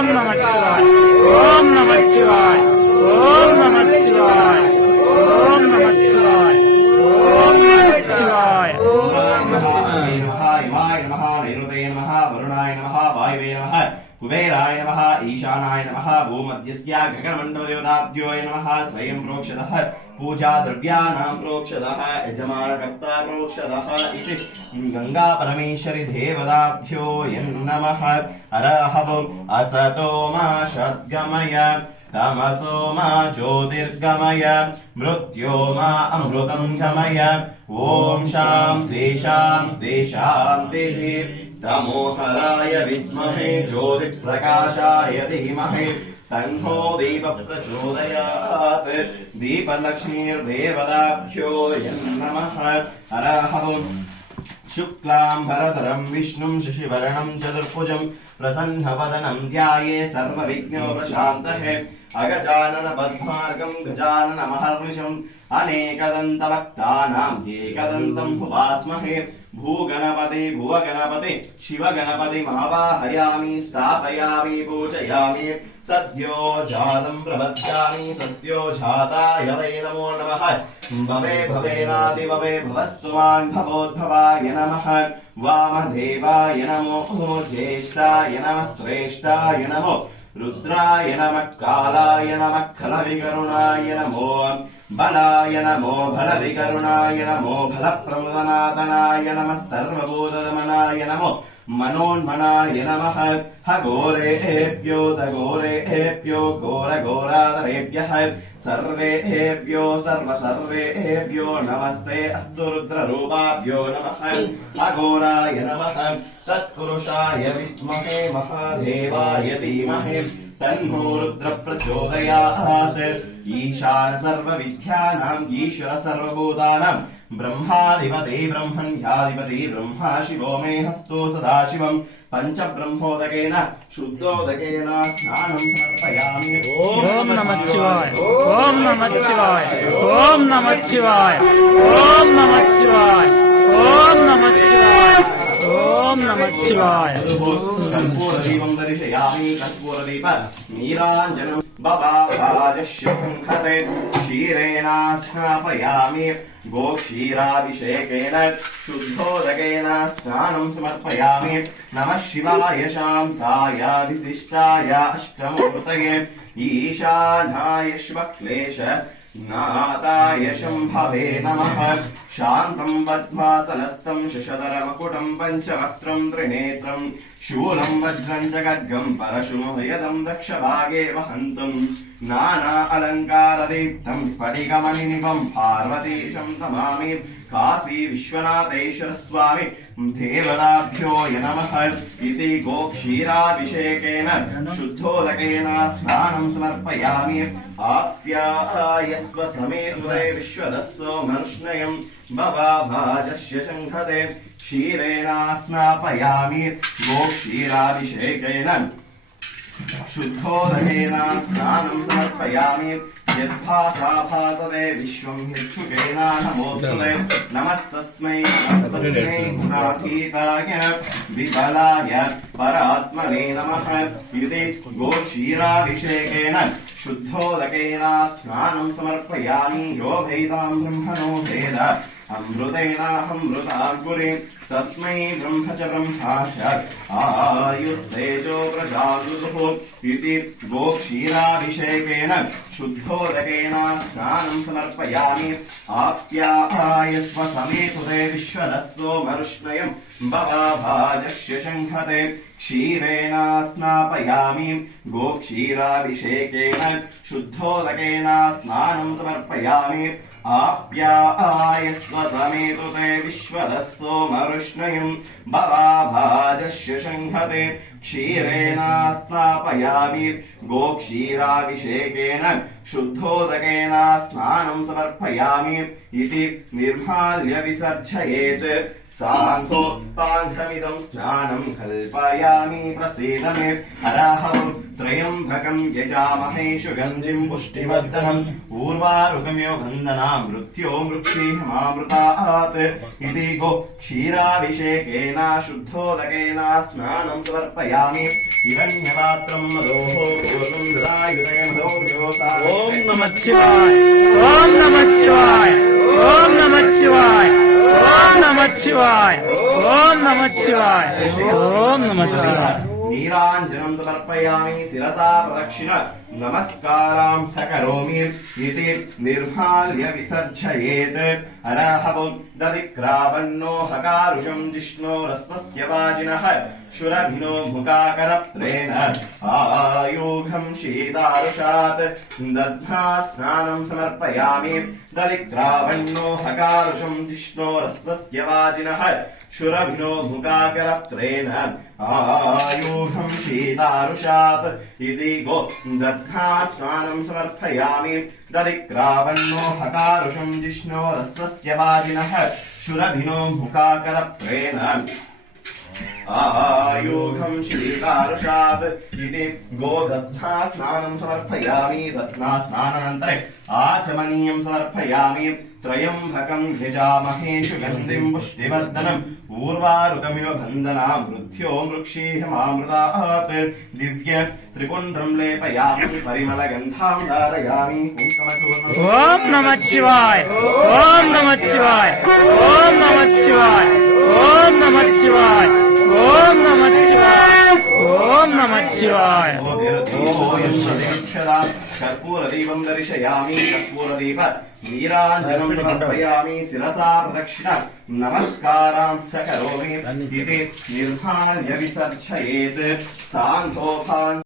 ఓం నమః శివాయ ఓం నమః శివాయ ఓం నమః శివాయ ఓం నమః శివాయ ఓం నమః శివాయ ఇమాయ నమః నైరుతయ నమః వరుణాయ నమః వాయువే నమః కుబేరాయ నమః ఈశానాయ నమః భూమధ్యస్య గగనమండలదేవతాభ్యోయ నమః స్వయం ప్రోక్షతః పూజా ద్రవ్యానాం ప్రోక్షతః యజమానకర్తా ప్రోక్షతః ఇతి గంగా పరమేశ్వరి దేవతాభ్యో నమః అరహవం అసతో మా షద్గమయ తమసో మా జ్యోతిర్గమయ మృత్యో మా అమృతం గమయ ఓం శాంతి శాంతి శాంతి తమోహరాయ విద్మహే జ్యోతిప్రకాశాయ ధీమహి తన్నో దీప ప్రచోదయాత్ దీపలక్ష్మీర్దేవతాభ్యో నమః అరహవం శుక్లాంబరధరం విష్ణుం శశివర్ణం చతుర్భుజం ప్రసన్నవదనం ధ్యాయే సర్వవిఘ్నోపశాంతయే అగజానన పద్మార్గం గజానన మహర్నిశం అనేకదంతవక్తానాం ఏకదంతం ఉపాస్మహే భూగణపతి భువగణపతి శివగణపతి మహావాహయామి స్థాపయామి పూజయామి సద్యో జాతం ప్రపద్యామి సద్యో జాతాయ వై నమో నమః భవే భవేనాది భవే భవస్తుమాన్ భవోద్భవాయ నమః వామదేవాయ నమో జ్యేష్ఠాయ నమః శ్రేష్ఠాయ నమో రుద్రాయ నమః కాలాయ నమః ఖలవికరుణాయ నమో బలాయ నమో బలవికరుణాయ నమో బలప్రముదనాదనాయ నమః సర్వభూతదమనాయ నమో మనోన్మనాయ నమః హఘోరేభ్యో తఘోరేభ్యో ఘోరఘోరాదరేభ్యః సర్వేభ్యో సర్వసర్వేభ్యో నమస్తే అస్తు రుద్రరూపాభ్యో నమః అఘోరాయ నమః తత్పురుషాయ విద్మహే మహాదేవాయ ధీమహి తన్నో రుద్ర ప్రచోదయాత్ ఈశాన సర్వవిద్యానాం ఈశ్వర సర్వభూతానాం బ్రహ్మాధిపతి బ్రహ్మణ్యాధిపతి బ్రహ్మా శివో మే హస్తో సదాశివం పంచబ్రహ్మోదకేన శుద్ధోదకేన స్నానం సమర్పయామి ఓం నమః శివాయ ఓం నమః శివాయ ఓం నమః శివాయ ఓం నమః శివాయ ఓం నమః శివాయ ఓం నమః శివాయ కర్పూరదీపం దర్శయామి కర్పూరదీప నీరాంజనం బబాజశ్యంఖతే క్షీరేణ స్నాపయామి గోక్షీరాభిషేకేన శుద్ధోదకేన స్నానం సమర్పయామి నమః శివాయ శాంతాయ విశిష్టాయ అష్టమూర్తయే ఈశానాయ శుభక్లేశ నాథాయ శంభవే నమః శాంతం పద్మాసనస్థం శశధరమకుటం పంచవక్త్రం త్రినేత్రం శూలం వజ్రం చ ఖడ్గం పరశుమహయదం దక్షభాగే వహంతం నానా అలంకారదీప్తం స్ఫటికమణినిభం పార్వతీశం నమామి కాశీ విశ్వనాథేశ్వర స్వామి దేవతాభ్యో నమః ఇతి గోక్షీరాభిషేకేన శుద్ధోదకేన స్నానం సమర్పయామి ఆప్యాయస్వ సమేర్వే విశ్వదస్సో మనుష్ణయం భవాభాజస్య శంఖతే క్షీరేణ స్నాపయామి గోక్షీరాభిషేకేన శుద్ధోదకేన స్నానం సమర్పయామి యద్భాసాభాసతే విశ్వం హిక్షుకేన నమోస్తుతే నమస్తస్మై నమస్తస్మై గుణాతీతాయ విబలాయ పరాత్మనే నమః ఇతి గోక్షీరాభిషేకేన శుద్ధోదకేన స్నానం సమర్పయామి యో భేదాం బ్రహ్మణో భేద అమృతేనాహమృతాంకురే తస్మై బ్రహ్మ చ బ్రహ్మాశ ఆయుస్తేజో ప్రజాదుః ఇతి గోక్షీరాభిషేకేన శుద్ధోదకేన స్నానం సమర్పయామి ఆప్యాయస్వ సమేతుతే విశ్వదస్సో మరుష్ణయం భవాభాజస్య శంఖతే క్షీరేణ స్నాపయామి గోక్షీరాభిషేకేన శుద్ధోదకేన స్నానం సమర్పయామి ఆప్యాయస్వ సమేతుతే విశ్వదస్సో మరుష్ణయం భవాభాజస్య శంఖతే క్షీరేణ స్నాపయామి గోక్షీరాభిషేకేన శుద్ధోదకేన స్నానం సమర్పయామి ఇతి నిర్మాల్య విసర్జయేత్ సాంఘోపాంఘమిదం స్నానం కల్పయామి ప్రసీద మే హరహం త్రయంబకం యజామహే సుగంధిం పుష్టివర్ధనం ఊర్వారుకమ్యో గంధనా మృత్యో మృక్షీహమామృతాత్ ఇతి గో క్షీరాభిషేకేన శుద్ధోదకేన స్నానం సమర్పయామి సమర్పయామి హిరణ్యపాత్రం మదోః పూర్ణం దదాయుదయమదోర్యోసా ఓం నమః శివాయ ఓం నమః శివాయ ఓం నమః శివాయ ఓం నమః శివాయ ఓం నమః శివాయ ఓం నమః శివాయ నీరాంజనం సమర్పయామి శిరసా ప్రదక్షిణ నమస్కారాం కరోమి ఇతి నిర్మాల్య విసర్జయేత్ అరహబుద్ధవిక్రావన్నో హకారుషం జిష్ణోరస్వస్య వాజినః శురభినో ముఖాకరత్రేణ ఆయూఘం శీతారుషాత్ దధ్నా స్నానం సమర్పయామి దవిక్రావన్నో హకారుషం జిష్ణోరస్వస్య వాజినః శురభినో ముఖాకరత్రేణ ఆయూఘం శీతారుషాత్ ఇది గో దధ్నా స్నానం సమర్పయామి దవిక్రావన్నో హకారుషం జిష్ణోరస్వస్య వాజినః శురభినో ముఖాకరత్రేణ ఆయూఘం శీతారుషాత్ ఇది గోదధ్నా స్నానం సమర్పయామి దధ్నా స్నానానంతరే ఆచమనీయం సమర్పయామి త్రయంబకం యజామహే సుగంధిం పుష్టివర్ధనం ఊర్వారుకమివ బంధనాం మృత్యో మృక్షీహమామృతాత్ దివ్య త్రిపుండ్రం లేపయామి పరిమళగంధాం ధారయామి కుంకుమచూర్ణం ఓం నమః శివాయ ఓం నమః శివాయ ఓం నమః శివాయ ఓం నమః శివాయ ఓం నమః శివాయ ఓం నమః శివాయ కర్పూరదీపం దర్శయామి కర్పూరదీప నీరాంజనం సమర్పయామి శిరసా ప్రదక్షిణ నమస్కారాం చ కరోమి ఇది నిర్మాల్య విసర్జయేత్ సాంతోభాన్